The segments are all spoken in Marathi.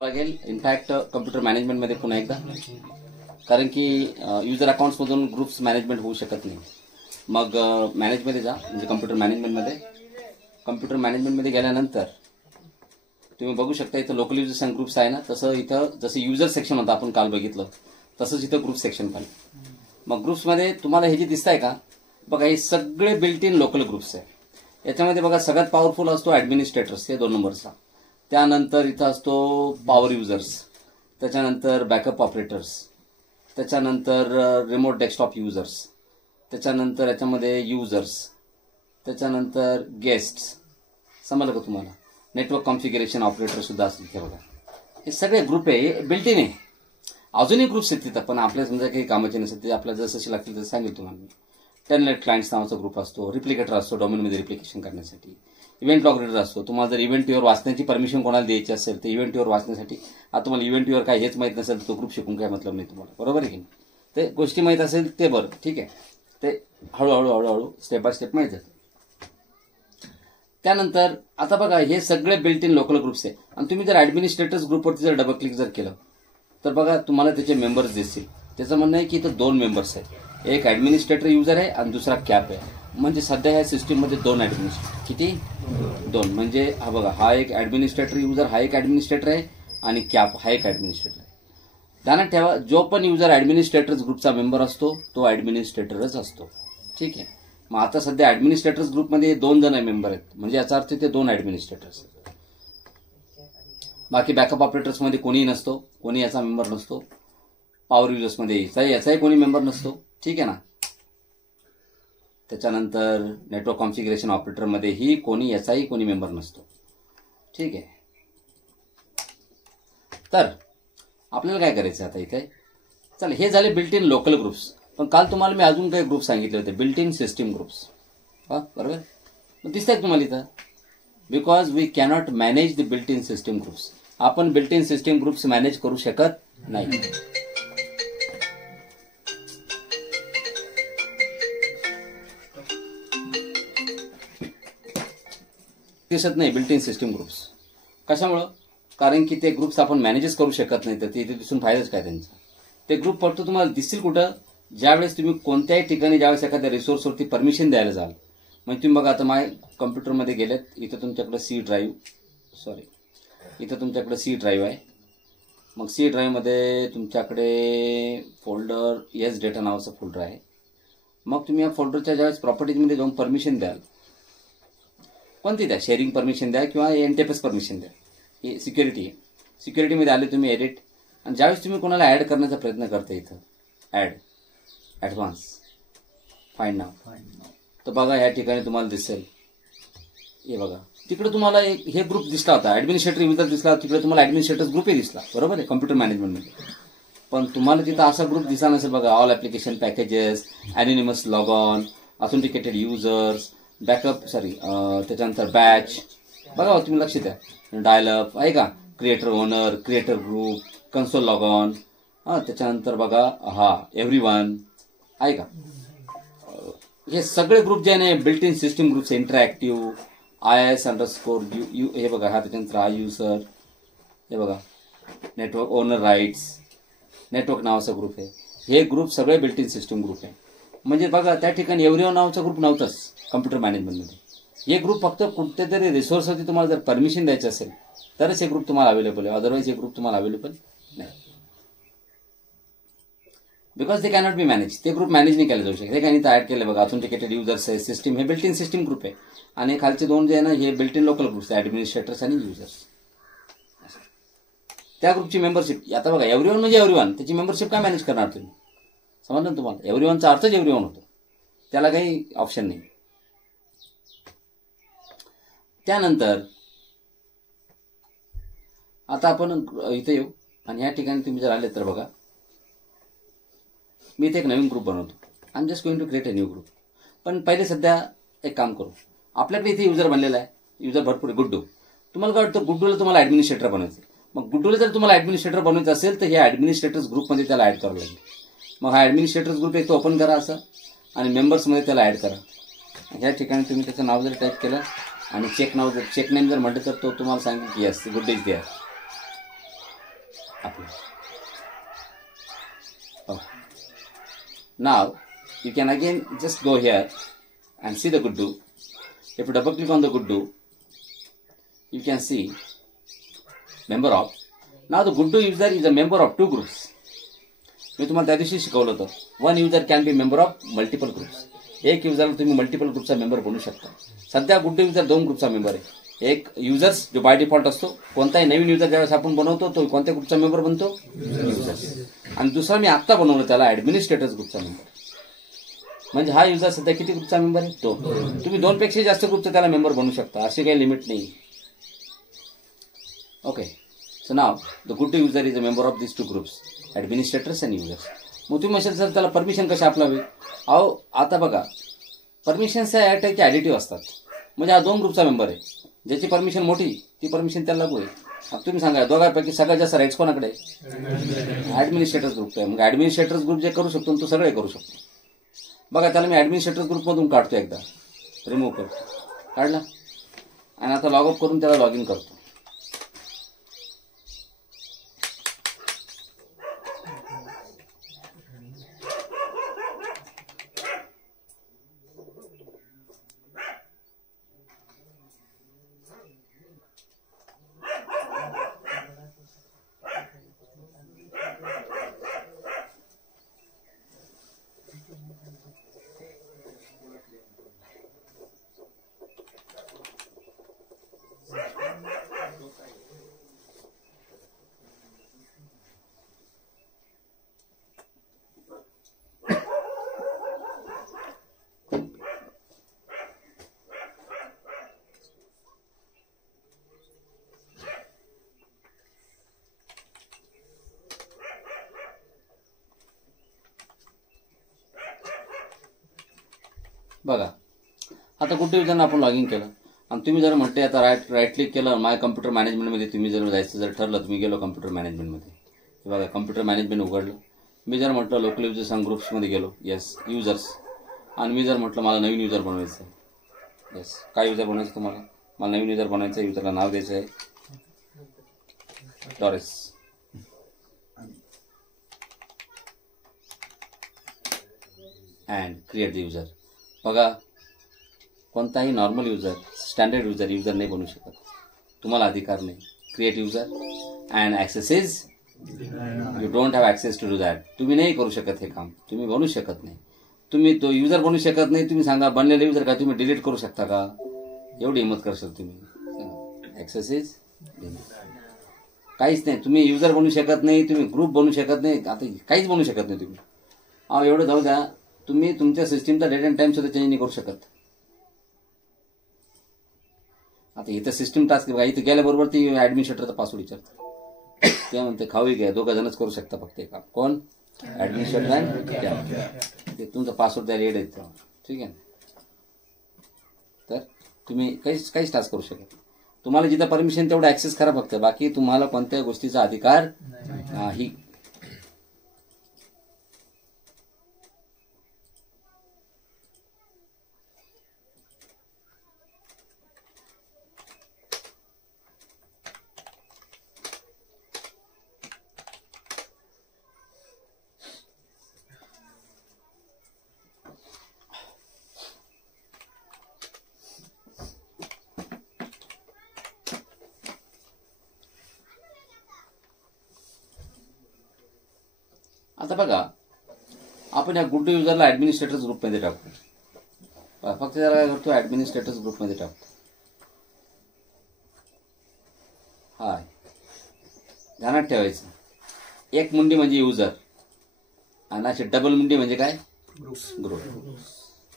लागेल इनफॅक्ट कम्प्युटर मॅनेजमेंटमध्ये पुन्हा एकदा, कारण की युजर अकाउंट्समधून ग्रुप्स मॅनेजमेंट होऊ शकत नाही. मग मॅनेजमध्ये जा, म्हणजे कम्प्युटर मॅनेजमेंटमध्ये गेल्यानंतर तुम्ही बघू शकता इथं लोकल युजर्स अँड ग्रुप्स आहे ना, तसं इथं जसं युजर सेक्शन होतं आपण काल बघितलं तसंच इथं ग्रुप सेक्शन पण. मग ग्रुप्समध्ये तुम्हाला हे जे दिसत आहे का बघा, हे सगळे बिल्ट इन लोकल ग्रुप्स आहे. याच्यामध्ये बघा सगळ्यात पॉवरफुल असतो ॲडमिनिस्ट्रेटर्स, हे 2 नंबरचा. त्यानंतर इथं असतो पॉवर युजर्स, त्याच्यानंतर बॅकअप ऑपरेटर्स, त्याच्यानंतर रिमोट डेस्कटॉप युजर्स, त्याच्यानंतर याच्यामध्ये युजर्स, त्याच्यानंतर गेस्ट्स. समजलं का तुम्हाला? नेटवर्क कॉन्फिगरेशन ऑपरेटर सुद्धा असतील ते बघा. हे सगळे ग्रुप आहे, बिल्ट इन आहे. अजूनही ग्रुप्स आहेत तिथं, पण आपल्या समजा काही कामाचे नसतात ते आपल्याला जसं लागतील तसं सांगेल तुम्हाला मी. टेलनेट क्लायंट्स नावाचा ग्रुप असतो, रिप्लिकेटर असतो डोमेनमध्ये रिप्लिकेशन करण्यासाठी, इव्हेंट लॉग रीडर असतो. तुम्हाला जर इव्हेंट व्ह्यूवर वाचण्याची परमिशन कोणाला द्यायची असेल तर इव्हेंट व्ह्यूवर वाचण्यासाठी, आता तुम्हाला इव्हेंट व्ह्यूवर काय हेच माहीत नसेल तर तो ग्रुप शिकून काय मतलब नाही तुम्हाला, बरोबर आहे की नाही? ते गोष्टी माहीत असेल ते बरं, ठीक आहे. ते हळूहळू स्टेप बाय स्टेप माहीत जातं. त्यानंतर आता बघा, हे सगळे बिल्ट इन लोकल ग्रुप्स आहे. आणि तुम्ही जर ॲडमिनिस्ट्रेटर्स ग्रुपवरती जर डबल क्लिक जर केलं तर बघा तुम्हाला त्याचे मेंबर्स दिसतील. त्याचं म्हणणं आहे की इथं 2 मेंबर्स आहेत, एक ॲडमिनिस्ट्रेटर युजर आहे आणि दुसरा कॅप आहे. म्हणजे सध्या ह्या सिस्टीममध्ये 2 ॲडमिनिस्ट्रेटर. किती? 2. म्हणजे हा बघा, हा एक ॲडमिनिस्ट्रेटर युजर, हा एक ॲडमिनिस्ट्रेटर आहे, आणि कॅप हा एक ॲडमिनिस्ट्रेटर आहे. ध्यानात ठेवा, जो पण युजर ॲडमिनिस्ट्रेटर्स ग्रुपचा मेंबर असतो तो ॲडमिनिस्ट्रेटरच असतो, ठीक आहे. मग आता सध्या ॲडमिनिस्ट्रेटर्स ग्रुपमध्ये 2 जण मेंबर आहेत, म्हणजे याचा अर्थ ते 2 ॲडमिनिस्ट्रेटर्स. बाकी बॅकअप ऑपरेटर्समध्ये कोणीही नसतो, कोणी याचा मेंबर नसतो. पॉवर युजर्समध्ये याचाही कोणी मेंबर नसतो, ठीक आहे ना. त्याच्यानंतर नेटवर्क कॉन्फिगरेशन ऑपरेटरमध्येही याचाही कोणी मेंबर नसतो, ठीक आहे. तर आपल्याला काय करायचं आता इथे? चला, हे झाले बिल्ट इन लोकल ग्रुप्स. पण काल तुम्हाला मी अजून काही ग्रुप सांगितले होते, बिल्ट इन सिस्टीम ग्रुप्स. बरोबर? मग दिसतंय तुम्हाला इथं, because we cannot manage the built in system groups. आपण built in system groups manage करू शकत नाही. दिसत नाही बिल्ट इन सिस्टीम ग्रुप्स. कशामुळं? कारण की ते ग्रुप्स आपण मॅनेजच करू शकत नाही, तर ते दिसून फायदाच काय त्यांचा? ते ग्रुप फक्त तुम्हाला दिसतील कुठं? ज्यावेळेस तुम्ही कोणत्याही ठिकाणी ज्यावेळेस एखाद्या रिसोर्सवरती परमिशन द्यायला जाल. म्हणजे तुम्ही बघा, आता माझ्या कम्प्युटरमध्ये गेलेत, इथं तुमच्याकडे सी ड्राईव्ह आहे. मग सी ड्राईव्हमध्ये तुमच्याकडे फोल्डर एस डेटा नावाचा फोल्डर आहे. मग तुम्ही या फोल्डरच्या ज्यावेळेस प्रॉपर्टीजमध्ये जाऊन परमिशन द्याल, कोणती द्या, शेअरिंग परमिशन द्या किंवा एनटीएफएस परमिशन द्या, ही सिक्युरिटी आहे. सिक्युरिटीमध्ये आले तुम्ही एडिट, आणि ज्यावेळेस तुम्ही कोणाला ॲड करण्याचा प्रयत्न करता इथं ॲड ॲडव्हान्स फाइंड नाव, तर बघा या ठिकाणी तुम्हाला दिसेल, हे बघा तिकडे तुम्हाला एक हे ग्रुप दिसला होता, ॲडमिनिस्ट्रेटर युजर दिसला, तिकडे तुम्हाला ॲडमिनिस्ट्रेटर्स ग्रुपही दिसला, बरोबर आहे, कम्प्युटर मॅनेजमेंटमध्ये. पण तुम्हाला तिथं असा ग्रुप दिसला नसेल बघा, all application packages, anonymous log on, authenticated users, त्याच्यानंतर बॅच. बघा तुम्ही लक्ष द्या, डायलअप आहे का, creator owner, creator group, console log on, त्याच्यानंतर बघा एव्हरीवन आहे का. हे सगळे ग्रुप जे आहे built in system groups, interactive, IIS_यू, हे बघा, हा त्याच्यानंतर IUSER, हे बघा नेटवर्क ओनर राईट्स, नेटवर्क नावाचा ग्रुप आहे. हे ग्रुप सगळे बिल्ट इन सिस्टीम ग्रुप आहे. म्हणजे बघा त्या ठिकाणी एव्हरीवन नावाचा ग्रुप नव्हताच कम्प्युटर मॅनेजमेंटमध्ये. हे ग्रुप फक्त कुठेतरी रिसोर्सवरती तुम्हाला जर परमिशन द्यायचं असेल तरच हे ग्रुप तुम्हाला अवेलेबल आहे, अदरवाईज हे ग्रुप तुम्हाला अवेलेबल नाही. Because they cannot be manage. ते ग्रुप मॅनेज नाही केले जाऊ शकते. हे काही इथं ॲड केलं बघा, ऑथेंटिकेटेड युजर्स आहे, सिस्टीम, हे बिल्ट इन सिस्टीम ग्रुप आहे. आणि खालचे 2 जे आहे ना, हे बिल्ट इन लोकल ग्रुप्स आहे, ॲडमिनिस्ट्रेटर्स आणि युजर्स. त्या ग्रुपची मेंबरशिप आता बघा, एव्हरीवन म्हणजे एव्हरीवन, त्याची मेंबरशिप काय मॅनेज करणार तुम्ही? समजलं तुम्हाला? एव्हरीवनचा अर्थच एव्हरीवन होतो, त्याला काही ऑप्शन नाही. त्यानंतर आता आपण इथे येऊ, आणि या ठिकाणी तुम्ही जर आले तर बघा, मी इथे एक नवीन ग्रुप बनवतो. I am just going to create a new group. पण पहिले सध्या एक काम करू, आपल्याकडे इथे युजर बनलेला आहे, युजर भरपूर आहे, गुड्डू. तुम्हाला काय वाटतं, गुड्डूला तुम्हाला ॲडमिनिस्ट्रेटर बनवायचं. मग गुड्डूला जर तुम्हाला ॲडमिनिस्ट्रेटर बनवायचं असेल तर हे ॲडमिनिस्ट्रेटर्स ग्रुपमध्ये त्याला ॲड करावं लागेल. मग हा ॲडमिनिस्ट्रेटर्स ग्रुप एक तो ओपन करा असं, आणि मेंबर्समध्ये त्याला ॲड करा. ह्या ठिकाणी तुम्ही त्याचं नाव जर टाईप केलं आणि चेक नेम जर म्हटलं तर तो तुम्हाला सांगेल की यस, गुड डेज देअर. आपलं. Now you can again just go here and see the good do. If you double click on the good do, you can see member of. Now the good do user is a member of two groups. मी तुम्हाला त्या दिवशी शिकवलं होतं. One user can be member of multiple groups. एक युजरला तुम्ही मल्टिपल ग्रुपचा मेंबर बनवू शकता. सध्या गुड डे युजर दोन ग्रुपचा मेंबर आहे. एक युजर्स जो बाय डिफॉल्ट असतो, कोणताही नवीन युजर ज्यावेळेस आपण बनवतो तो कोणत्या ग्रुपचा मेंबर बनतो, युजर्स. आणि दुसरा मी आत्ता बनवलं त्याला ऍडमिनिस्ट्रेटर्स ग्रुपचा मेंबर. म्हणजे हा युजर सध्या किती ग्रुपचा मेंबर आहे, तो. तुम्ही दोनपेक्षा जास्त ग्रुपचा त्याला मेंबर बनवू शकता, अशी काही लिमिट नाही. Okay. So now the good user is a member of these two groups, administrators and users. मग तुम्ही म्हणशाल सर त्याला परमिशन कशा अप्लाय? अहो आता बघा, परमिशन्स ॲट ॲडिटिव्ह असतात. म्हणजे हा दोन ग्रुपचा मेंबर आहे. ज्याची परमिशन मोठी ती परमिशन त्याला लागू आहे. आता तुम्ही सांगा दोघांपैकी सगळ्यात जास्त राईट्स कोणाकडे? ॲडमिनिस्ट्रेटर्स ग्रुप आहे. मग ॲडमिनिस्ट्रेटर्स ग्रुप जे करू शकतो तो सगळे करू शकतो. बघा त्याला मी ॲडमिनिस्ट्रेटर्स ग्रुपमधून काढतो, एकदा रिमूव्ह करतो, काढला आणि आता लॉग आउट करून त्याला लॉग इन करतो. बघा आता गुड युजरनं आपण लॉग इन केलं आणि तुम्ही जर म्हटले आता राईट क्लिक केलं माय कम्प्युटर मॅनेजमेंटमध्ये, तुम्ही जर जायचं जर ठरलं, तुम्ही गेलो कम्प्युटर मॅनेजमेंटमध्ये, बघा कम्प्युटर मॅनेजमेंट उघडलं. मी जर म्हटलं लोकल युजर्स आणि ग्रुप्समध्ये गेलो, येस युजर्स, आणि मी जर म्हटलं मला नवीन युजर बनवायचं आहे, येस. काय युजर बनवायचं तुम्हाला? मला नवीन युजर बनायचं आहे. युजरला नाव द्यायचं आहे डॉरेस. And create the user. बघा कोणताही नॉर्मल युजर, स्टँडर्ड युजर नाही बनवू शकत. तुम्हाला अधिकार नाही. Create user and access is, you don't have access to do that. तुम्ही नाही करू शकत हे काम, तुम्ही बनवू शकत नाही. तुम्ही तो युजर बनवू शकत नाही. तुम्ही सांगा बनलेले युजर का तुम्ही डिलीट करू शकता का? एवढी हिंमत करशाल तुम्ही? ॲक्सेस इज काहीच नाही. तुम्ही युजर बनवू शकत नाही, तुम्ही ग्रुप बनवू शकत नाही, आता काहीच बनवू शकत नाही तुम्ही. एवढं जाऊ द्या. तुम्ही तुमच्या सिस्टीमचा डेट अँड टाइम सुद्धा चेंज नाही करू शकत. आता इथं सिस्टीम टास्क बघा, इथं गेल्याबरोबर ती ऍडमिनिस्ट्रेटरचा पासवर्ड विचारते. ते म्हणते खाऊ घ्या, दोघं जणच करू शकता फक्त एक. कोण? ऍडमिनिस्ट्रेटर अँड ते तुमचा पासवर्ड द्यायला रेड आहेत. ठीक आहे. तर तुम्ही काहीच टास्क करू शकत. तुम्हाला जिथं परमिशन तेवढं ऍक्सेस करा फक्त, बाकी तुम्हाला कोणत्या गोष्टीचा अधिकार नाही. आता बघा आपण या गुड युजरला ऍडमिनिस्ट्रेटर्स ग्रुपमध्ये टाकू. फक्त त्याला काय करतो, ऍडमिनिस्ट्रेटर्स ग्रुपमध्ये टाकतो. हाय, ध्यानात ठेवायचं, एक मुंडी म्हणजे युजर आणि अशी डबल मुंडी म्हणजे काय, ग्रुप.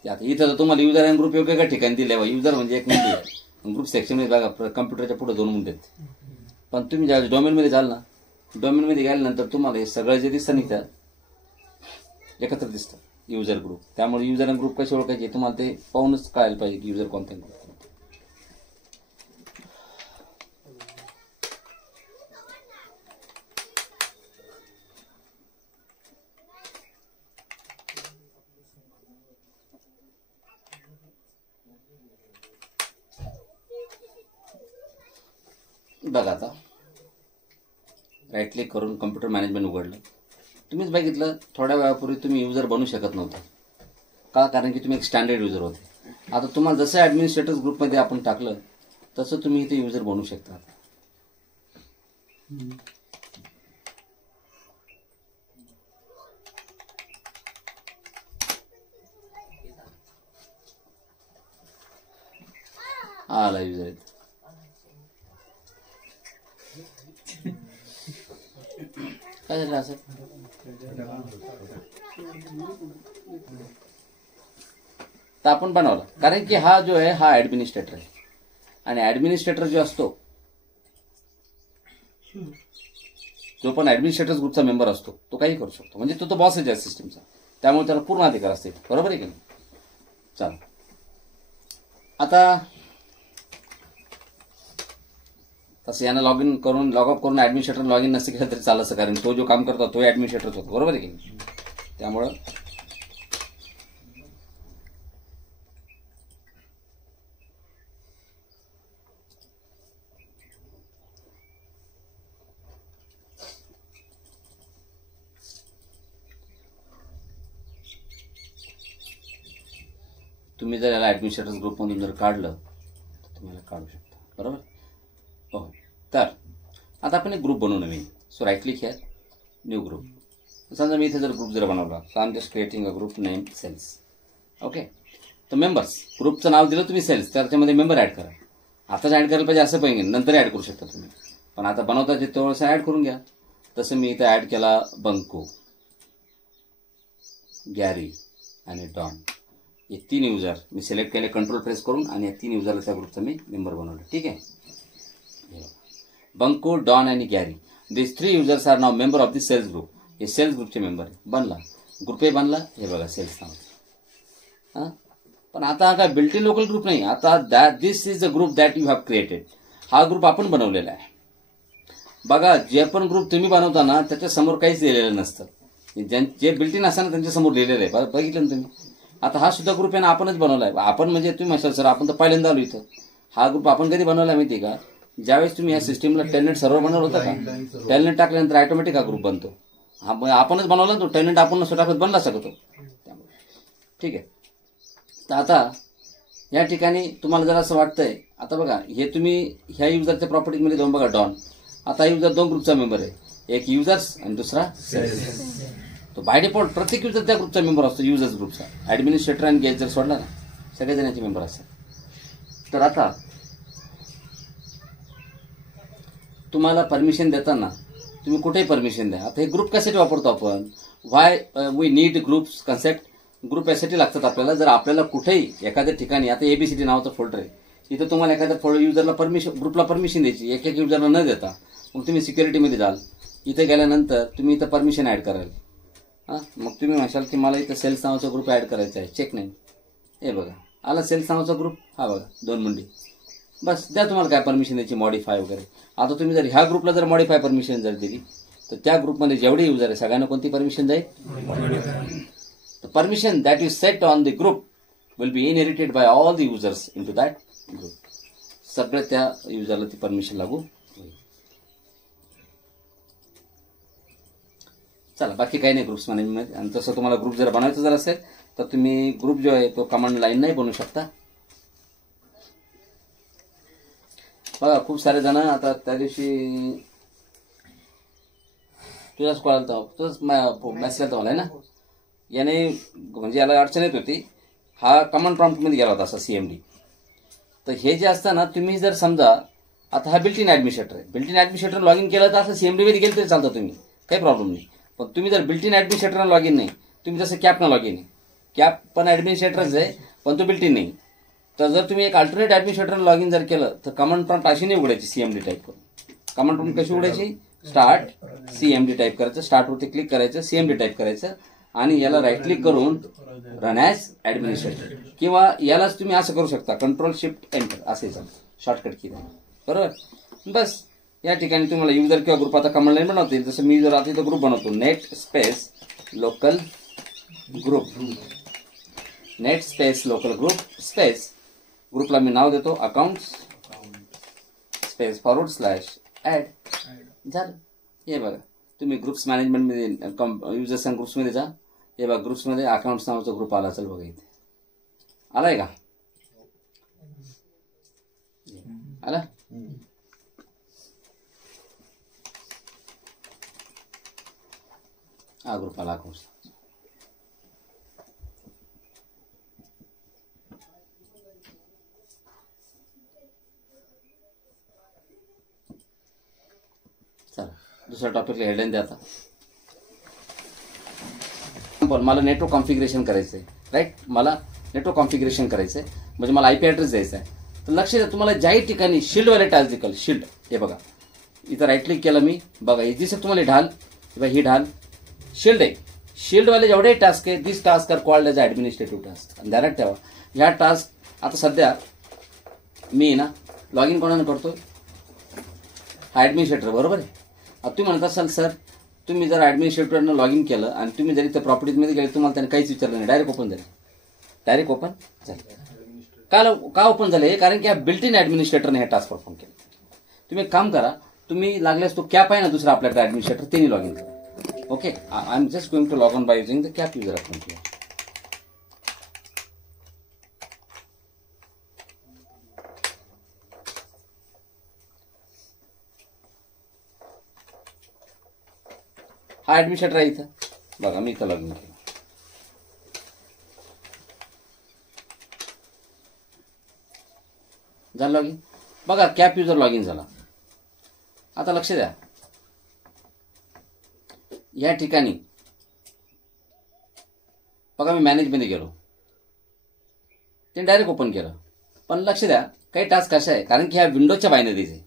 आता इथं तर तुम्हाला युजर आणि ग्रुप वेगवेगळ्या ठिकाणी दिले. युजर म्हणजे एक मुंडी आहे, ग्रुप सेक्शनमध्ये बघा कम्प्युटरच्या पुढे दोन मुंडी आहेत. पण तुम्ही ज्या डोमेनमध्ये जाल ना, डोमेनमध्ये गेल्यानंतर तुम्हाला हे सगळं जे दिसतं नाही त्यात एकत्र दिसतं युजर ग्रुप. त्यामुळे युजर आणि ग्रुप कसे ओळखायचे तुम्हाला ते पाहूनच कळायला पाहिजे की युजर कोणत्या ग्रुप. बघा आता राईट क्लिक करून कम्प्युटर मॅनेजमेंट उघडलं. तुम्हीच बघितलं थोड्या वेळापूर्वी तुम्ही युजर बनू शकत नव्हता का, कारण की तुम्ही एक स्टँडर्ड युजर होते. आता तुम्हाला जसं ॲडमिनिस्ट्रेटर्स ग्रुपमध्ये आपण टाकलं तसं तुम्ही इथे युजर बनू शकता. आला युजर इथे. काय झालं असं? तर आपण बनवला, कारण की हा जो आहे हा ऍडमिनिस्ट्रेटर आहे आणि ऍडमिनिस्ट्रेटर जो असतो जो पण ऍडमिनिस्ट्रेटर ग्रुपचा मेंबर असतो तो काही करू शकतो, म्हणजे तो बॉस आहे त्या सिस्टीमचा, त्यामुळे त्याला पूर्ण अधिकार असते. बरोबर आहे की नाही? चला आता तसं यानं लॉग इन करून लॉग आउट करून ऍडमिनिस्ट्रेटर लॉग इन नसते केलं तरी चालतं, कारण तो जो काम करतो तो ऍडमिनिस्ट्रेटरच होतो. बरोबर आहे की नाही? त्यामुळं तुम्ही जर याला ऍडमिनिस्ट्रेटर ग्रुपमधून जर काढलं तर तुम्ही याला काढू शकता. बरोबर हो. तर आता आपण एक ग्रुप बनवू नवीन. So right click here, new group. समजा मी इथे जर ग्रुप जर बनवला, so I am just creating a group name sales. Okay. तर मेंबर्स ग्रुपचं नाव दिलं तुम्ही सेल्स, त्याच्यामध्ये मेंबर ऍड करा. आताच ऍड करायला पाहिजे असं पाहिजे, नंतर ऍड करू शकता तुम्ही, पण आता बनवता जे तेवढंसं ऍड करून घ्या. तसं मी इथं ऍड केला बंको, गॅरी आणि डॉन. हे 3 युजर मी सिलेक्ट केले कंट्रोल प्रेस करून आणि या 3 युजरला त्या ग्रुपचा मी मेंबर बनवलं. ठीक आहे. बंको, डॉन आणि Gary, this 3 users are now member of the sales group. हे सेल्स ग्रुपचे मेंबर आहे. बनला ग्रुपही बनला. हे बघा सेल्स नाव. हां, पण आता हा काय बिल्ट इन लोकल ग्रुप नाही. आता this is a group that you have created. हा ग्रुप आपण बनवलेला आहे. बघा, जे पण ग्रुप तुम्ही बनवता ना त्याच्या समोर काहीच लिहिलेलं नसतं. जे बिल्ट इन असताना त्यांच्या समोर लिहिलेलं आहे. बघितलं ना तुम्ही? आता हा सुद्धा ग्रुप आहे ना आपणच बनवलाय. आपण म्हणजे तुम्ही म्हणशाल सर आपण तर पहिल्यांदा आलो इथं. हा ग्रुप आपण कधी बनवला माहिती का? ज्यावेळेस तुम्ही या सिस्टीमला टेलनेट सर्व्हर बनवलं होतं का, टेलनेट टाकल्यानंतर ऑटोमॅटिक हा ग्रुप बनतो. हा आपणच बनवला तो टेलनेट, आपण टाकत बनला शकतो. ठीक आहे. तर आता या ठिकाणी तुम्हाला जर असं वाटतंय, आता बघा हे तुम्ही ह्या युजरच्या प्रॉपर्टीमध्ये जाऊन बघा डॉन. आता युजर 2 ग्रुपचा मेंबर आहे, एक युजर्स आणि दुसरा सेल्स. तो बाय डिफॉल्ट प्रत्येक युजर त्या ग्रुपचा मेंबर असतो, युजर्स ग्रुपचा. ऍडमिनिस्ट्रेटर आणि गेस्ट जर सोडला ना सगळे जणांचे मेंबर असतात. तर आता तुम्हाला परमिशन देताना तुम्ही कुठेही परमिशन द्या. आता हे ग्रुप कशासाठी वापरतो आपण? Why we need groups concept. Group यासाठी लागतात आपल्याला, जर आपल्याला कुठेही एखाद्या ठिकाणी, आता एबीसीडी नावाचं फोल्डर आहे, इथं तुम्हाला एखाद्या युजरला परमिशन, ग्रुपला परमिशन द्यायची, एक युजरला न देता, मग तुम्ही सिक्युरिटीमध्ये जाल. इथे गेल्यानंतर तुम्ही इथं परमिशन ऍड कराल. हां, मग तुम्ही म्हणशाल की मला इथं सेल्स नावाचा ग्रुप ऍड करायचा आहे, चेक नाही. हे बघा आला सेल्स नावाचा ग्रुप. हा बघा 2 मुंडी. बस द्या तुम्हाला काय परमिशन द्यायची, मॉडिफाय वगैरे. आता तुम्ही जर ह्या ग्रुपला जर मॉडिफाय परमिशन जर दिली तर त्या ग्रुपमध्ये जेवढे युजर आहे सगळ्यांना कोणती परमिशन जाईल? Permission that you set on the group will be inherited by all the users in to that group. सगळं त्या युजरला ती परमिशन लागू. चला बाकी काही नाही ग्रुप्स मॅनेजमेंट. आणि तसं तुम्हाला ग्रुप जर बनवायचं जर असेल तर तुम्ही ग्रुप जो आहे तो कमांड लाईन नाही बनवू शकता. बघा खूप सारे जण आता त्या दिवशी तुझाच कॉल आलता, तुझाच मेसेज आलता मला ना, याने म्हणजे याला अडचण येत होती. हा कमांड प्रॉम्प्टमध्ये गेला होता असा CMD. तर हे जे असतं ना, तुम्ही जर समजा आता हा बिल्ट इन ऍडमिनिस्ट्रेटर आहे, built in administrator log in केलं तर असं CMD मध्ये गेलं तरी चालतं, तुम्ही काही प्रॉब्लेम नाही. पण तुम्ही जर बिल्ट इन ऍडमिनिस्ट्रेटरला लॉग इन नाही, तुम्ही जसं कॅपनं लॉग इन आहे, कॅप पण ऍडमिनिस्ट्रेटरच आहे पण तो बिल्ट इन नाही. तर जर तुम्ही एक अल्टरनेट ऍडमिनिस्ट्रेटर लॉग इन जर केलं तर कमांड प्रॉम्प्ट अशी नाही उघडायची CMD टाईप करून. कमांड प्रॉम्प्ट कशी उघडायची? स्टार्ट CMD टाईप करायचं, स्टार्टवरती क्लिक करायचं, CMD टाईप करायचं आणि याला राईट क्लिक करून रन ॲज ऍडमिनिस्ट्रेटर. किंवा यालाच तुम्ही असं करू शकता, कंट्रोल-शिफ्ट-एंटर असे शॉर्टकट की. बरोबर. बस या ठिकाणी तुम्हाला युजर किंवा ग्रुप आता कमांड लाईन बनवता येईल. जसं मी जर आता इथं ग्रुप बनवतो, net space local group, net space local group space ग्रुपला मी नाव देतो अकाउंट्स स्पेस /ऍड. झालं. हे बघा तुम्ही ग्रुप्स मॅनेजमेंटमध्ये युजर्स अँड ग्रुप्समध्ये जा. हे बघा ग्रुप्समध्ये अकाउंट्स नावाचा ग्रुप आला असेल बघा, इथे आलाय का? आला. हा ग्रुप आला अकाउंट्स. चला दुसऱ्या टॉपिकला हेडलाईन द्या आता. मला नेटवर्क कॉन्फिगरेशन करायचं आहे, राईट. मला नेटवर्क कॉन्फिगरेशन करायचं आहे म्हणजे मला आयपी ॲड्रेस द्यायचा आहे. तर लक्ष द्या, तुम्हाला ज्याही ठिकाणी शिल्डवाले टास्क दिसेल, शिल्ड हे बघा इथं राईट क्लिक केलं मी, बघा हे दिसेल तुम्हाला ढाल, ही ढाल शिल्ड आहे. शिल्डवाले जेवढे टास्क आहे, this task are called as administrative task. ध्यानात ठेवा ह्या टास्क आता सध्या मी ना लॉग इन कोणानं करतोय, हा ॲडमिनिस्ट्रेटर बरोबर आहे. आता तुम्ही म्हणत असाल सर तुम्ही जर ॲडमिनिस्ट्रेटरनं लॉग इन केलं आणि तुम्ही जरी त्या प्रॉपर्टीजमध्ये गेले तुम्हाला त्याने काहीच विचारलं नाही, डायरेक्ट ओपन झाले, डायरेक्ट ओपन झाले. का ओपन झाले? कारण की ह्या बिल्ट इन ॲडमिनिस्ट्रेटरने हे टास्क परफॉर्म केले. तुम्ही एक काम करा, तुम्ही लागल्यास तो कॅप आहे ना दुसरा आपल्याकडे ॲडमिनिस्ट्रेटर, त्यांनी लॉग इन करा. Okay, I am just going to log on by using the cap user account. हा ॲडमिनिस्ट्रेटर आहे इथं बघा, मी इथं लॉग इन केलं. झालं लॉग इन. बघा कॅप युजर लॉग इन झाला. आता लक्ष द्या, या ठिकाणी बघा मी मॅनेजमध्ये गेलो, ते डायरेक्ट ओपन केलं. पण लक्ष द्या काही टास्क कशा आहे, कारण की ह्या विंडोजच्या बायनरीज आहे,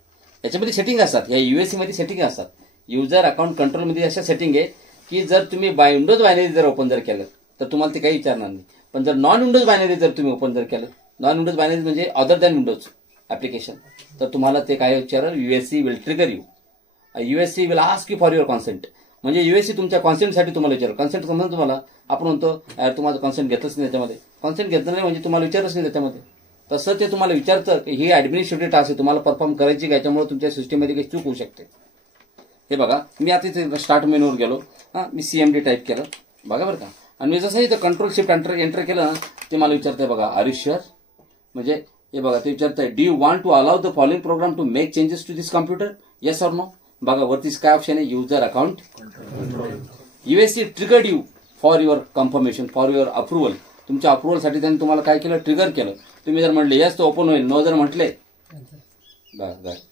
याच्यामध्ये सेटिंग असतात, ह्या युएससी मध्ये सेटिंग असतात. युजर अकाउंट कंट्रोलमध्ये अशा सेटिंग आहे की जर तुम्ही विंडोज बायनरी जर ओपन जर केलं तर तुम्हाला ते काही विचारणार नाही. पण जर नॉन विंडोज बायनरी जर तुम्ही ओपन जर केलं, नॉन विंडोज बायनरी म्हणजे अदर दॅन विंडोज ॲप्लिकेशन, तर तुम्हाला ते काय विचारेल, USC will trigger you. USC will ask you for your consent. म्हणजे युएससी तुमच्या कॉन्सेंटसाठी तुम्हाला विचारेल. कॉन्सेंट समजा तुम्हाला आपण म्हणतो यार तुम्हाला कॉन्सेंट घेतलंच नाही त्याच्यामध्ये, कॉन्सेंट घेतलं नाही म्हणजे तुम्हाला विचारच नाही त्याच्यामध्ये. तसं ते तुम्हाला विचारतं की ही ॲडमिनिस्ट्रेटिव्ह टास्क आहे, तुम्हाला परफॉर्म करायची, याच्यामुळे तुमच्या सिस्टममध्ये काही चूक होऊ शकते. हे बघा मी आता इथे स्टार्ट मेनूवर गेलो, हां मी CMD टाईप केलं बघा बरं का. आणि मी जसं इथं कंट्रोल शिफ्ट एंटर केलं ना, ते मला विचारतंय बघा आर यू शुअर, म्हणजे हे बघा ते विचारतंय do you want to allow the following program to make changes to this computer, yes or no. बघा वरती काय ऑप्शन आहे, user account UAC triggered you for your confirmation, for your approval. तुमच्या अप्रुव्हलसाठी त्यांनी तुम्हाला काय केलं, ट्रिगर केलं. तुम्ही जर म्हटले येस तर ओपन होईल, नो जर म्हटले बस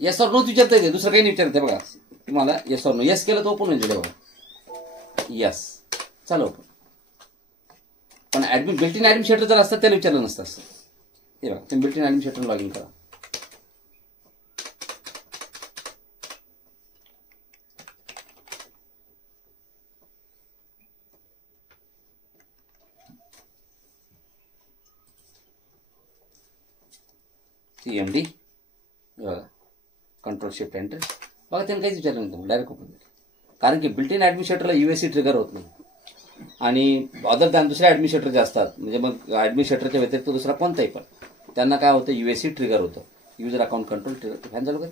येस ऑर नो विचारता येते, दुसरं काही नाही विचारते. बघा तुम्हाला येस ऑर नो, येस केलं तर ओपन होईल बघा, येस चालू ओपन. पण बिल्ट इन ॲडमिनिस्ट्रेटर जर असतात त्याला विचारलं नसतं असं. हे बघा तुम्ही built in administrator log in करा. CMD बघा कंट्रोल शिफ्ट एंटर बघा, त्यांनी काहीच विचारलं नाही तुम्हाला, डायरेक्ट ओपन झालं. कारण की बिल्ट इन ॲडमिनिस्ट्रेटरला युएससी ट्रिगर होत नाही. आणि अदर दॅन दुसरे ॲडमिनिस्ट्रेटर जे असतात, म्हणजे मग ॲडमिनिस्ट्रेटरच्या व्यतिरिक्त दुसरा कोणताही पण, त्यांना काय होतं, युएससी ट्रिगर होतं, user account control trigger. Fan चालू काय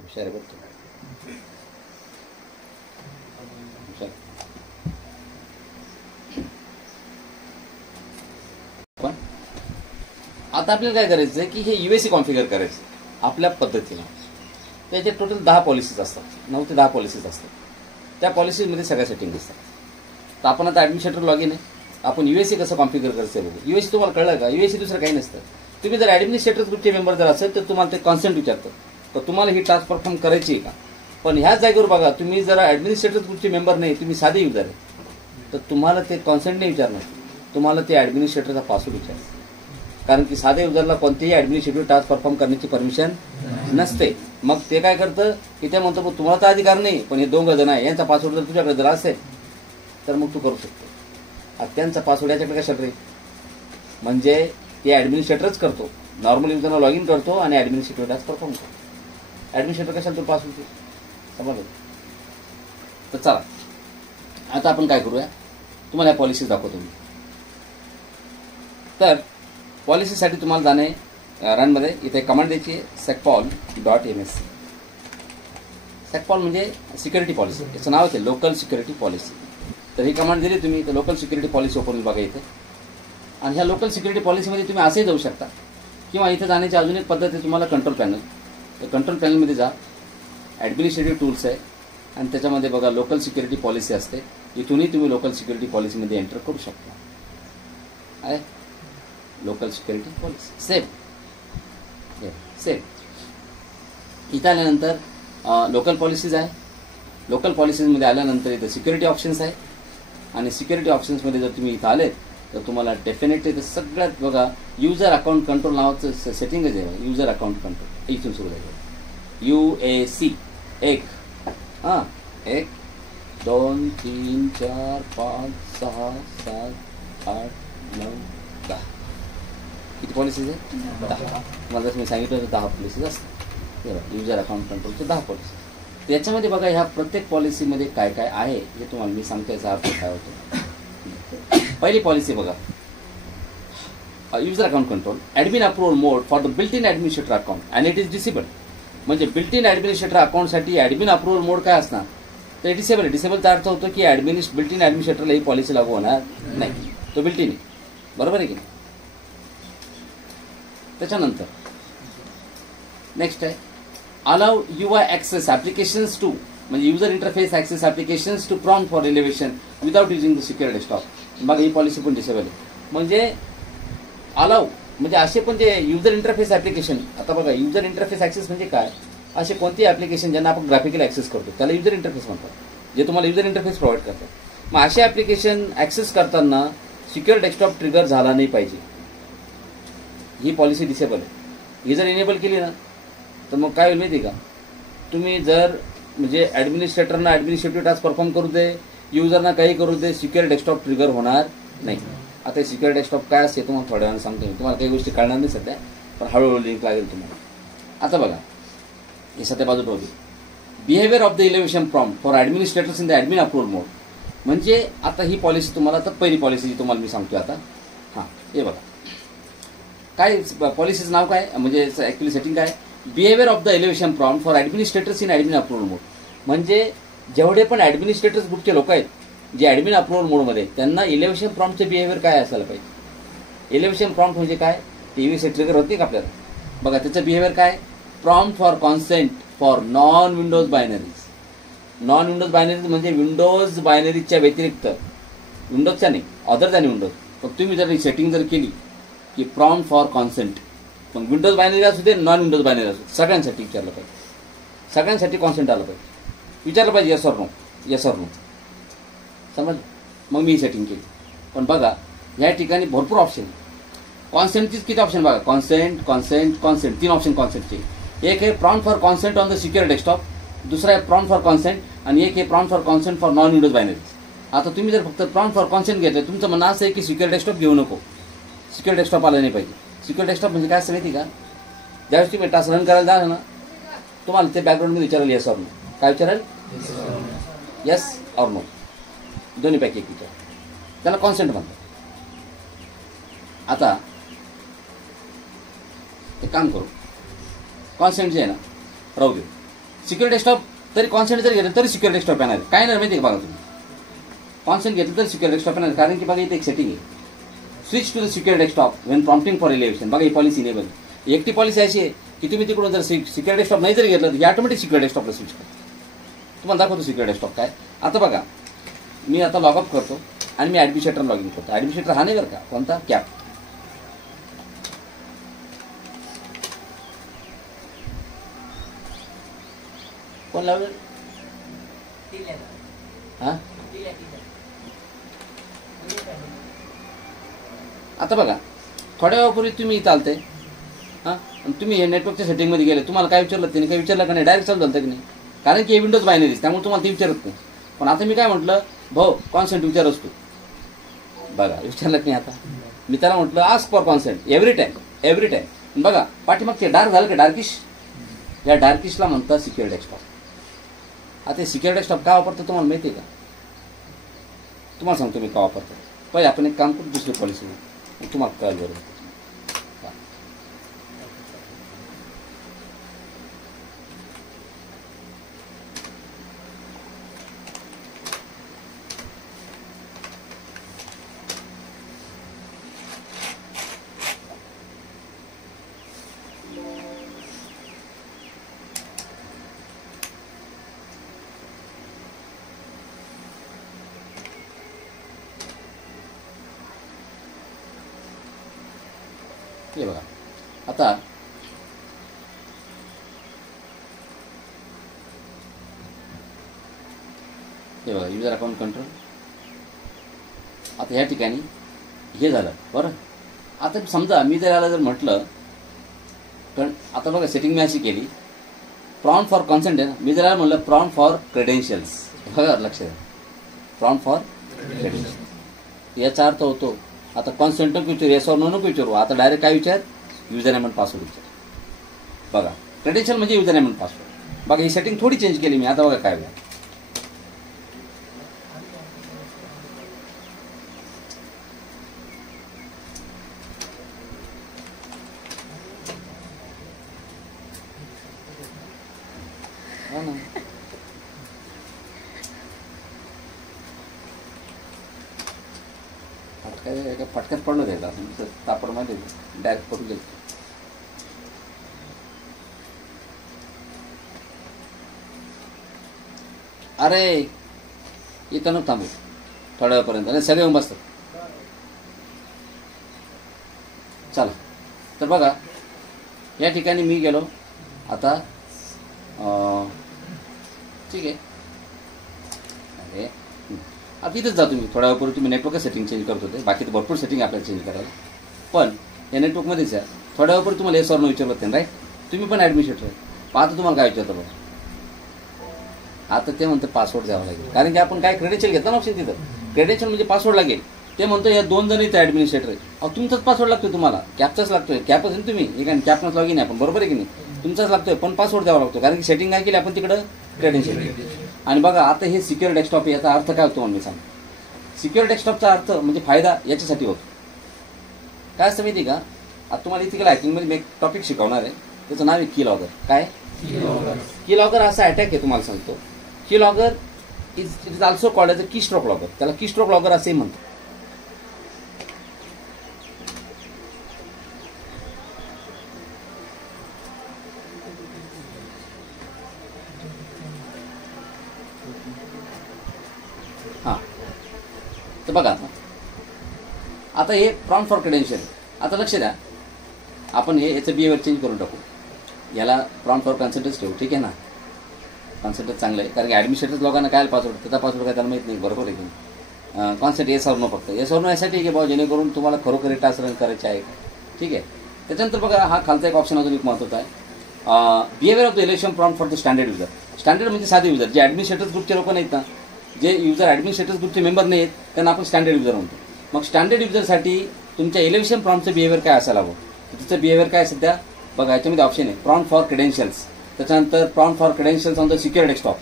हुशार करतो. पण आता आपल्याला काय करायचं आहे की हे युएससी कॉन्फिगर करायचं आपल्या पद्धतीने. त्याचे टोटल 10 पॉलिसीज असतात, 9 ते 10 पॉलिसीज असतात. त्या पॉलिसीजमध्ये सगळ्या सेटिंग दिसतात. तर आपण आता ॲडमिनिस्ट्रेटर लॉग इन आहे, आपण युएससी कसं कॉन्फिगर करायचं बघू. युएससी तुम्हाला कळलं का, युएससी दुसरं काही नसतं. तुम्ही जर ॲडमिनिस्ट्रेटर ग्रुपचे मेंबर जर असेल तर तुम्हाला ते कॉन्सेंट विचारतं, तर तुम्हाला ही टास्क परफॉर्म करायची आहे का. पण ह्याच जागेवर बघा तुम्ही जर ॲडमिनिस्ट्रेटर ग्रुपचे मेंबर नाही, तुम्ही साधे युजर आहे, तर तुम्हाला ते कॉन्सेंट नाही विचारणार, तुम्हाला ते ॲडमिनिस्ट्रेटरचा पासवर्ड विचारायचा. कारण की साध्या युजरला कोणतेही ॲडमिनिस्ट्रेटिव्ह टास्क परफॉर्म करण्याची परमिशन नसते. मग ते काय करतं की ते म्हणतो मग तुम्हाला तर अधिकार नाही, पण हे 2 जण आहे, यांचा पासवर्ड जर तुझ्याकडे जर असेल तर मग तू करू शकतो. त्यांचा पासवर्ड याच्याकडे कशाकडे, म्हणजे ते ॲडमिनिस्ट्रेटरच करतो, नॉर्मल युजरला लॉग इन करतो आणि ॲडमिनिस्ट्रेटिव्ह टास्क परफॉर्म करतो. ॲडमिनिस्ट्रेटर कशाला तो पासवर्ड समजलं. तर चला आता आपण काय करूया, तुम्हाला या पॉलिसीज दाखवतो मी. तर पॉलिसीसाठी तुम्हाला जाणे रनमध्ये इथे कमांड द्यायची आहे secpol.msc. सेकपॉल म्हणजे सिक्युरिटी पॉलिसी, याचं नाव आहे लोकल सिक्युरिटी पॉलिसी. तर ही कमांड दिली तुम्ही तर लोकल सिक्युरिटी पॉलिसी ओपन होईल बघा इथे. आणि ह्या लोकल सिक्युरिटी पॉलिसीमध्ये तुम्ही असेही जाऊ शकता किंवा इथे जाण्याची अजून एक पद्धत आहे तुम्हाला कंट्रोल पॅनल. तर कंट्रोल पॅनलमध्ये जा, ॲडमिनिस्ट्रेटिव्ह टूल्स आहे आणि त्याच्यामध्ये बघा लोकल सिक्युरिटी पॉलिसी असते. इथूनही तुम्ही लोकल सिक्युरिटी पॉलिसीमध्ये एंटर करू शकता. आहे लोकल सिक्युरिटी पॉलिसी सेम इथं आल्यानंतर लोकल पॉलिसीज आहे. लोकल पॉलिसीजमध्ये आल्यानंतर इथं सिक्युरिटी ऑप्शन्स आहे आणि सिक्युरिटी ऑप्शन्समध्ये जर तुम्ही इथं आले तर तुम्हाला डेफिनेटली इथं सगळ्यात बघा युजर अकाउंट कंट्रोल नावाचं सेटिंगच आहे. युजर अकाउंट कंट्रोल इथून सुरू आहे. UAC 1 1 2 3 4 5 6 7 8 9 10 किती पॉलिसीज आहे? 10. मला जसं मी सांगितलं 10 पॉलिसीज असतात. युजर अकाउंट कंट्रोलचे 10 पॉलिसी. तर याच्यामध्ये बघा ह्या प्रत्येक पॉलिसीमध्ये काय काय आहे हे तुम्हाला मी सांगतो, याचा अर्थ काय होतो. पहिली पॉलिसी बघा, user account control admin approval mode for the built in administrator account and it is disable. म्हणजे बिल्ट इन ॲडमिनिस्ट्रेटर अकाउंटसाठी ॲडमिन अप्रूव्हल मोड काय असणार तर डिसेबल. डिसेबलचा अर्थ होतो की बिल्ट इन ॲडमिनिस्ट्रेटरला ही पॉलिसी लागू होणार नाही, तो बिल्ट इन आहे. बरोबर आहे की नाही. त्याच्यानंतर नेक्स्ट आहे allow UI access applications to, म्हणजे user interface access applications to prompt for elevation without using the secure desktop. मग ही पॉलिसी पण डिसेबल आहे. म्हणजे अलाउ म्हणजे असे पण जे युजर इंटरफेस ॲप्लिकेशन, आता बघा युजर इंटरफेस ॲक्सेस म्हणजे काय, असे कोणतेही ॲप्लिकेशन ज्यांना आपण ग्राफिकल ॲक्सेस करतो त्याला युजर इंटरफेस म्हणतात, जे तुम्हाला युजर इंटरफेस प्रोव्हाइड करतात. मग असे ॲप्लिकेशन ॲक्सेस करताना सिक्युअर डेस्कटॉप ट्रिगर झाला नाही पाहिजे. ही पॉलिसी डिसेबल आहे. ही जर इनेबल केली ना तर मग काय होईल माहिती आहे का, तुम्ही जर म्हणजे ॲडमिनिस्ट्रेटरना ॲडमिनिस्ट्रेटिव्ह टास्क परफॉर्म करू दे, युजरना काही करू दे, सिक्युअर डेस्कटॉप ट्रिगर होणार नाही. आता सिक्युअर डेस्कटॉप काय असते तुम्हाला थोड्या वेळानं सांगतो मी. तुम्हाला काही गोष्टी कळणार नाही सध्या, पण हळूहळू लिंक लागेल तुम्हाला. आता बघा हे सध्या बाजू ठेवली. Behaviour of the elevation prompt for administrators in the admin approval mode. म्हणजे आता ही पॉलिसी तुम्हाला, तर पहिली पॉलिसी जी तुम्हाला मी सांगतो आता, हां हे बघा काय पॉलिसीचं नाव काय, म्हणजे ॲक्च्युली सेटिंग काय, behaviour of the elevation prompt for administrators in admin approval mode. म्हणजे जेवढे पण ॲडमिनिस्ट्रेटर्स ग्रुपचे लोक आहेत जे ॲडमिन अप्रूव्हल मोडमध्ये, त्यांना इलेव्हेशन प्रॉम्प्टचे बिहेवियर काय असायला पाहिजे. इलेव्हेशन प्रॉम्प्ट म्हणजे काय, TV से ट्रिगर होते का आपल्याला. बघा त्याचं बिहेवियर काय, prompt for consent for non Windows binaries. Non Windows binaries म्हणजे विंडोज बायनरीजच्या व्यतिरिक्त, विंडोजच्या नाही, अदर दॅन विंडोज. पण तुम्ही जर सेटिंग जर केली की प्रॉम्प्ट फॉर कॉन्सेंट, मग विंडोज बायनरी असू दे नॉन विंडोज बायनरी असू दे, सगळ्यांसाठी विचारलं पाहिजे. सगळ्यांसाठी कॉन्सेंट आलं पाहिजे, विचारलं पाहिजे yes or no, yes or no. समज मग मी सेटिंग केली. पण बघा या ठिकाणी भरपूर ऑप्शन. कॉन्सेंटचीच किती ऑप्शन बघा, कॉन्सेंट कॉन्सेंट कॉन्सेंट, 3 ऑप्शन कॉन्सेंटचे. एक आहे prompt for consent on the secure desktop, दुसरा आहे प्रॉम्प्ट फॉर कॉन्सेंट, आणि एक आहे prompt for consent for non Windows binaries. आता तुम्ही जर फक्त प्रॉम्प्ट फॉर कॉन्सेंट घेतलं, तुमचं म्हणणं असं आहे की सिक्युअर डेस्कटॉप घेऊ नको, सिक्युअर डेस्कटॉप आलं नाही पाहिजे. सिक्युअर डेस्कटॉप म्हणजे काय असं माहिती का, ज्यावेळेस तुम्ही टास्क रन करायला जाणार ना तुम्हाला ते बॅकग्राऊंडमध्ये विचाराल येस ऑर नो. काय विचाराल, येस ऑर नो, दोन्हीपैकी एक विचार, त्याला कॉन्सेंट म्हणतात. आता एक काम करू, कॉन्सेंट जे आहे ना राहू दे. सिक्युअर डेस्कटॉप तरी कॉन्सेंट जर घेतलं तरी सिक्युअर डेस्कटॉप येणार काय नाही माहिती आहे का. बघा तुम्ही कॉन्सेंट घेतलं तरी सिक्युअर डेस्कटॉप येणार, कारण की बघा इथे एक सेटिंग आहे, switch to the secure desktop when prompting for elevation. बघा ही पॉलिसी इनेबल. एकटी पॉलिसी अशी आहे की तुम्ही तिकडून जर सिक्युअर डेस्कटॉप नाही जर घेतलं तर ऑटोमॅटिक सिक्युअर डेस्कटॉपला स्विच करतो. तुम्हाला दाखवतो सिक्युअर डेस्कटॉप काय. आता बघा मी आता लॉगअप करतो आणि मी ॲडमिनिस्ट्रेटर लॉग इन करतो. ॲडमिनिस्ट्रेटर हा नाही बरं का, कोणता, कॅप. कोण लावलं, हां आता बघा थोड्या वेळापूर्वी तुम्ही इथं आलते, हां तुम्ही हे नेटवर्कच्या सेटिंगमध्ये गेले, तुम्हाला काय विचारलं, त्याने काही विचारलं का नाही, डायरेक्ट चालू झालं की नाही, कारण की हे विंडोज बायनरीज, त्यामुळे तुम्हाला ते विचारत नाही. पण आता मी काय म्हटलं, भाऊ कॉन्सेंट विचार असतो, बघा विचारलं की नाही. आता मी त्याला म्हटलं ask for consent every time. बघा पाठीमागचे डार्क झालं का, डार्किश, या डार्किशला म्हणतात सिक्युअर डेस्कटॉप. आता सिक्युअर डेस्कटॉप का वापरतो तुम्हाला माहिती आहे का? तुम्हाला सांगतो मी का वापरतो. पहिले आपण एक काम करू, दुसरी पॉलिसी तुम्हाला कळेल बरोबर. हे बघा आता हे बघा युजर अकाउंट कंट्रोल. आता ह्या ठिकाणी हे झालं बरं. आता समजा मी जर याला जर म्हटलं, पण आता बघा सेटिंग मी अशी केली, प्रॉम्प्ट फॉर कॉन्सेंट आहे ना, मी जर याला म्हटलं प्रॉम्प्ट फॉर क्रेडेन्शियल्स, बघा लक्ष द्या, प्रॉम्प्ट फॉर क्रेडेन्शियल्स याचा अर्थ होतो आता कॉन्सेंट नको विचारू, येस ऑर नो नको विचारू, आता डायरेक्ट काय विचार, युजर नेम आणि पासवर्ड विचार. बघा क्रेडेन्शियल म्हणजे युजर नेम आणि पासवर्ड. बघा ही सेटिंग थोडी चेंज केली मी. आता बघा काय होईल, फटक्यात पडलं द्यायचं असं तापड मध्ये डायरेक्ट पडून गेलं. अरे इथं नको थांबू थोड्या वेळपर्यंत, आणि सगळे येऊन बसतात. चला तर बघा या ठिकाणी मी गेलो आता, ठीक आहे. अरे आता इथंच जा तुम्ही, थोड्या वेळपूर्वी तुम्ही नेटवर्क सेटिंग चेंज करत होते, बाकी तर भरपूर सेटिंग आपल्याला चेंज करायला, पण या नेटवर्कमध्येच या. थोड्या वेळपूर्वी तुम्हाला येस ऑर नो विचारलं होतं राईट, तुम्ही पण ॲडमिनिस्ट्रेटर आहे. आता तुम्हाला काय विचारतं बघा, आता ते म्हणतं पासवर्ड द्यावा लागेल, कारण की आपण काय क्रेडेन्शियल घेतलं ना ऑप्शन तिथं, क्रेडेन्शियल म्हणजे पासवर्ड लागेल. ते म्हणतो या 2 जण इथं ॲडमिनिस्ट्रेटर आहे, अहो तुमचाच पासवर्ड लागतोय तुम्हाला, कॅपचाच लागतोय, कॅप असेल तुम्ही एक आणि कॅपनच लॉगिन आहे आपण, बरोबर आहे की नाही, तुमचाच लागतोय, पण पासवर्ड द्यावा लागतो, कारण की सेटिंग काय केली आपण तिकडं क्रेडेन्शियल. आणि बघा आता हे सिक्युअर डेस्कटॉप याचा अर्थ काय होतो म्हणून मी सांगतो. सिक्युअर डेस्कटॉपचा अर्थ म्हणजे फायदा याच्यासाठी होतो, काय असतं माहिती का. आता तुम्हाला इथिकल हॅकिंगमध्ये मी एक टॉपिक शिकवणार आहे, त्याचं नाव आहे की लॉगर. काय की लॉगर असा अटॅक आहे तुम्हाला सांगतो. की logger it is also called as a की स्ट्रोक लॉगर, त्याला की स्ट्रोक लॉगर असेही म्हणतो. हां तर बघा आता हे प्रॉम्प्ट फॉर क्रेडेन्शियल. आता लक्ष द्या, आपण हे याचं बिहेवियर चेंज करून टाकू, याला प्रॉम्प्ट फॉर कन्सेंटच ठेवू, ठीक आहे ना. कॉन्सेंटच चांगलं आहे, कारण की ॲडमिनिस्ट्रेटर्स लोकांना काय पासवर्ड, त्याचा पासवर्ड काय त्याला माहीत नाही, बरोबर आहे की. कॉन्सेंट येस ऑर नो, फक्त येस ऑर नो यासाठी की बाबा जेणेकरून तुम्हाला खरोखर टास्क रन करायचे आहे, ठीक आहे. त्याच्यानंतर बघा हा खालचा एक ऑप्शन अजून एक महत्त्वाचा आहे, behaviour of the election prompt for the standard user. Standard म्हणजे साधे युजर, जे ॲडमिनिस्ट्रेटर्स ग्रुपचे लोक नाहीत ना, जे युजर ॲडमिनिस्ट्रेटर्स ग्रुपचे मेंबर नाहीत त्यांना आपण स्टँडर्ड युजर म्हणतो. मग स्टँडर्ड युजरसाठी तुमच्या इलेक्शन प्रॉम्प्टचं बिहेवियर काय असायला हवं, तिचं बिहेवियर काय सध्या बघा याच्यामध्ये ऑप्शन आहे, प्रॉम्प्ट फॉर क्रेडेन्शियल्स, त्याच्यानंतर prompt for credentials on the secure desktop,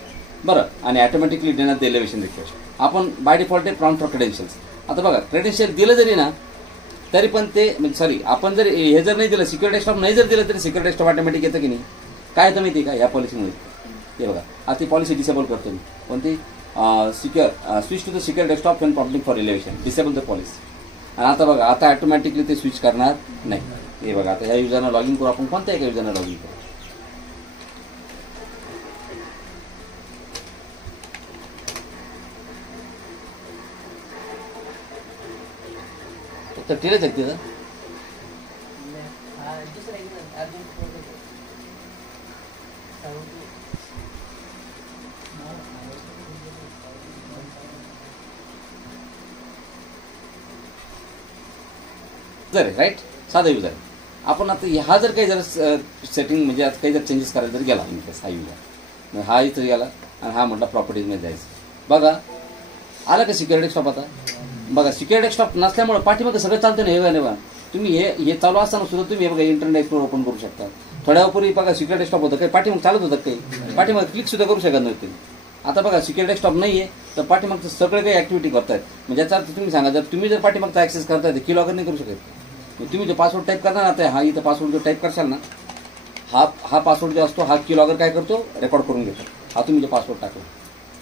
बरं, आणि ऑटोमॅटिकली देणार द एलिव्हेशन रिक्वेस्ट. आपण बाय डिफॉल्ट आहे प्रॉम्प्ट फॉर क्रेडेन्शियल्स. आता बघा क्रेडेन्शियल दिलं जरी ना तरी पण ते म्हणजे सॉरी आपण जर हे जर नाही दिलं, सिक्युअर डेस्कटॉप नाही जर दिलं तरी सिक्युअर डेस्कटॉप ऑटोमॅटिक येतं की नाही. काय येतं माहिती का या पॉलिसीमुळे, हे बघा आता ती पॉलिसी डिसेबल करतो मी, कोणती secure switch to the secure desktop and prompting for elevation, disable the policy. आणि आता बघा आता ऑटोमॅटिकली ते स्विच करणार नाही. हे बघा आता ह्या युजरना लॉगिन करू आपण, कोणत्या एका युजरना लॉगिन करू, तर टिलेच आहे तिथं. युजर आहे राईट, साधा युजर आहे. आपण आता हा जर काही जर सेटिंग म्हणजे आता काही जर चेंजेस करायला जर गेला इनकेस हा युजर, हा इथं गेला आणि हा म्हटला प्रॉपर्टीजमध्ये जायचं, बघा आला का सिक्युअर डेस्कटॉप. आता बघा सिक्युअर डेस्कटॉप नसल्यामुळे पाठीमागे सगळं चालतं नाही, हे बघा तुम्ही हे चालू असताना सुद्धा तुम्ही हे बघा इंटरनेट एक्सप्लोर ओपन करू शकता. थोड्या वेळापूर्वी बघा सिक्युअर डेस्कटॉप होतं काही पाठीमागे चालत होतं, काही पाठीमागे क्लिक सुद्धा करू शकत नव्हते. आता बघा सिक्युरिटी डेस्कटॉप नाही आहे तर पाठीमागचं सगळे काही ॲक्टिव्हिटी करतायत. म्हणजे याचा अर्थ तुम्ही सांगा, जर तुम्ही जर पाठीमागचा ॲक्सेस करताय तर की लॉगर नाही करू शकत. तुम्ही जो पासवर्ड टाईप करणार आता हा इथं पासवर्ड जो टाईप करशाल ना, हा पासवर्ड जो असतो हा की लॉगर काय करतो, रेकॉर्ड करून घेतो. हा तुम्ही जो पासवर्ड टाकला,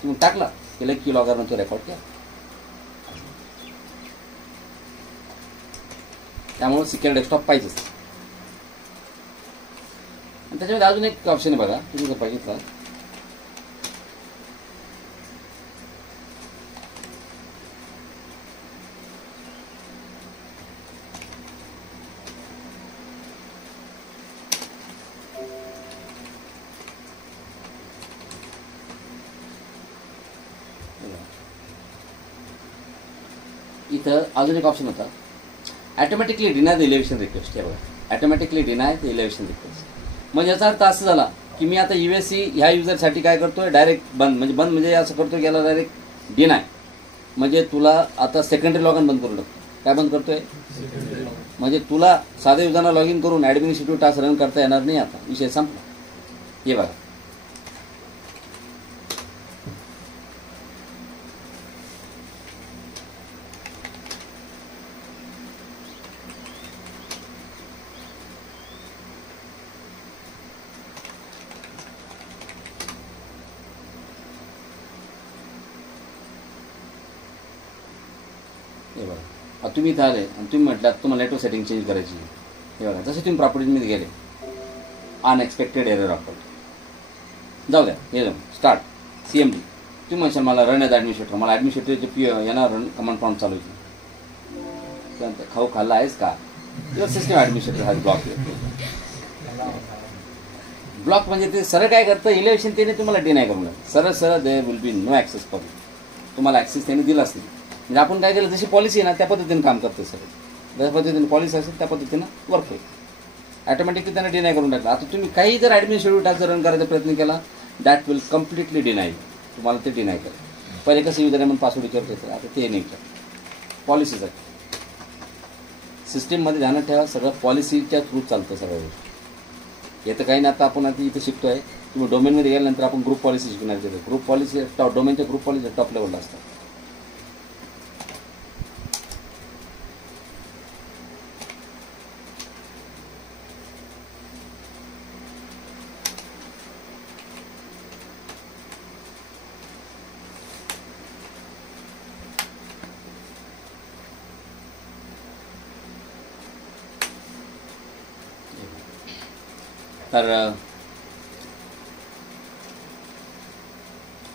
तुम्ही टाकला की की लॉगरनं तो रेकॉर्ड केला. त्यामुळे सिक्युअर डेस्कटॉप पाहिजेच. आणि त्याच्यामध्ये अजून एक ऑप्शन आहे बघा, तुम्ही जर पाहिजे तर इथं अजून एक ऑप्शन होता, ऑटोमॅटिकली डिनाय द इलेव्हिशन रिक्वेस्ट. हे बघा, ऑटोमॅटिकली डिनाय द इलेव्हिशन रिक्वेस्ट. म्हणजे याचा अर्थ असं झाला की मी आता USC ह्या युजरसाठी काय करतोय, डायरेक्ट बंद म्हणजे असं करतोय की याला डायरेक्ट डिनाय. म्हणजे तुला आता सेकंडरी लॉग इन बंद करू टाकतो. काय बंद करतोय, म्हणजे तुला साध्या युजरना लॉग इन करून ॲडमिनिस्ट्रेटिव्ह टास्क रन करता येणार नाही. आता विषय संपला. हे बघा, हे बघा. आता तुम्ही इथं आले आणि तुम्ही म्हटलात तुम्हाला नेटवर्क सेटिंग चेंज करायची. हे बघा, जसे तुम्ही प्रॉपर्टीमध्ये गेले, अनएक्सपेक्टेड एरर अकाउंट, जाऊ द्या. हे जाऊ स्टार्ट CMD. तुम्ही म्हणशाल मला रन ॲज ॲडमिनिस्ट्रेटर, मला ॲडमिनिस्ट्रेटरचे येणार रन कमांड प्रॉम्प्ट चालू होती. त्यानंतर खाऊ खाल्ला आहेस का, युअर सिस्टम ॲडमिनिस्ट्रेटर हा ब्लॉक म्हणजे ते सरळ काय करतं, इलेव्हिशन त्याने तुम्हाला डिनाय करून टाकतं. सरळ there will be no access for you. तुम्हाला ॲक्सेस त्याने दिलाच नाही. म्हणजे आपण काय केलं, जशी पॉलिसी आहे ना त्या पद्धतीने काम करते सगळं. जशा पद्धतीने पॉलिसी असेल त्या पद्धतीनं वर्क होईल. ऑटोमॅटिकली त्यांना डिनाय करून टाकलं. आता तुम्ही काही जर ॲडमिनिस्ट्रेटिव्ह टास्क रन करायचा प्रयत्न केला, दॅट विल कम्प्लिटली डिनाय. तुम्हाला ते डिनाय करेल. पहिले कसं युजर म्हणून पासवर्ड विचारत होतं, आता ते नाही विचार. पॉलिसीच आहे सिस्टीममध्ये. ध्यानात ठेवा, सगळं पॉलिसीच्या थ्रू चालतं सगळ्या गोष्टी. येतं काही नाही. आता आपण आता इथे शिकतोय, तुम्ही डोमेनमध्ये गेल्यानंतर आपण ग्रुप पॉलिसी शिकणार. तिथे ग्रुप पॉलिसी डोमेनच्या ग्रुप पॉलिसी टॉप लेवलला असतात. तर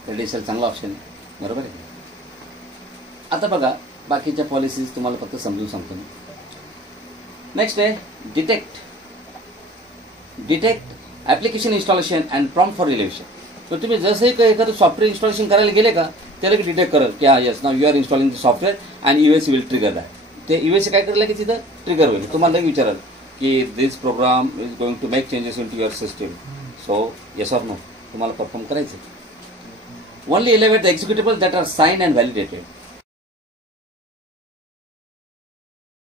क्रेडेन्शियल चांगला ऑप्शन आहे, बरोबर आहे. आता बघा बाकीच्या पॉलिसीज तुम्हाला फक्त समजून सांगतो मी. नेक्स्ट आहे detect application installation and prompt for elevation. तर तुम्ही जसंही काही एखादं सॉफ्टवेअर इन्स्टॉलेशन करायला गेले का, त्याला की डिटेक्ट करेल की हा yes now you are installing the software and USC will trigger that. ते USC काय करेल की तिथं ट्रिगर होईल. तुम्हाला विचाराल की this program is going to make changes in to your system, so yes or no तुम्हाला परफॉर्म करायचं. Only elevate the executable that are sign and validated.